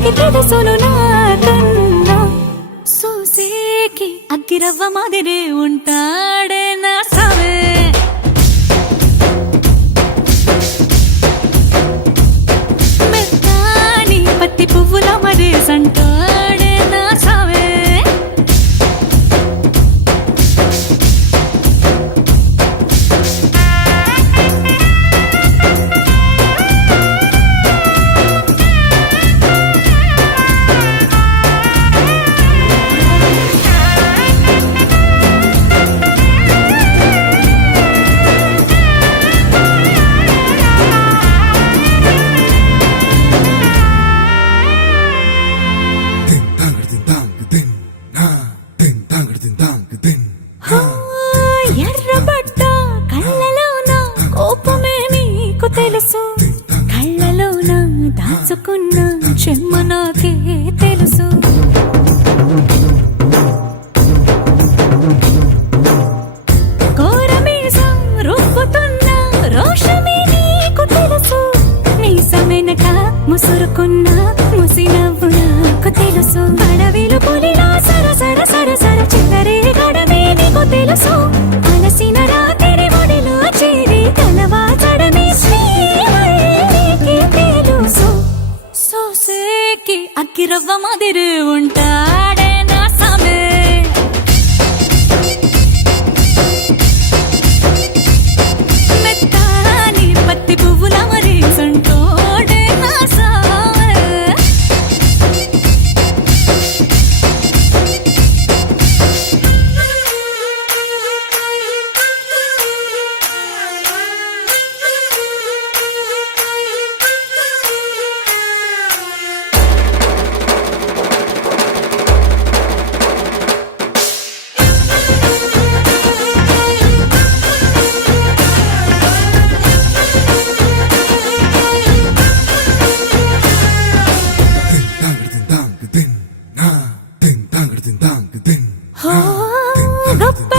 దేవుడెవరికి తెలుసును నాకన్నా సూసేకి అగ్గిరవ్వ మాదిరే ఉంటాడే నా సవే. మెత్తాని పత్తి పువ్వుల మరి సంటాడే తెలుసు. కళ్ళలోన దాచుకున్న చెమ్మ నాకే తెలుసు. ముసురుకున్న ముసినవ్వు నాకు తెలుసు. మీసమెనక ముసురుకున్న సర సర సర సర Rövama the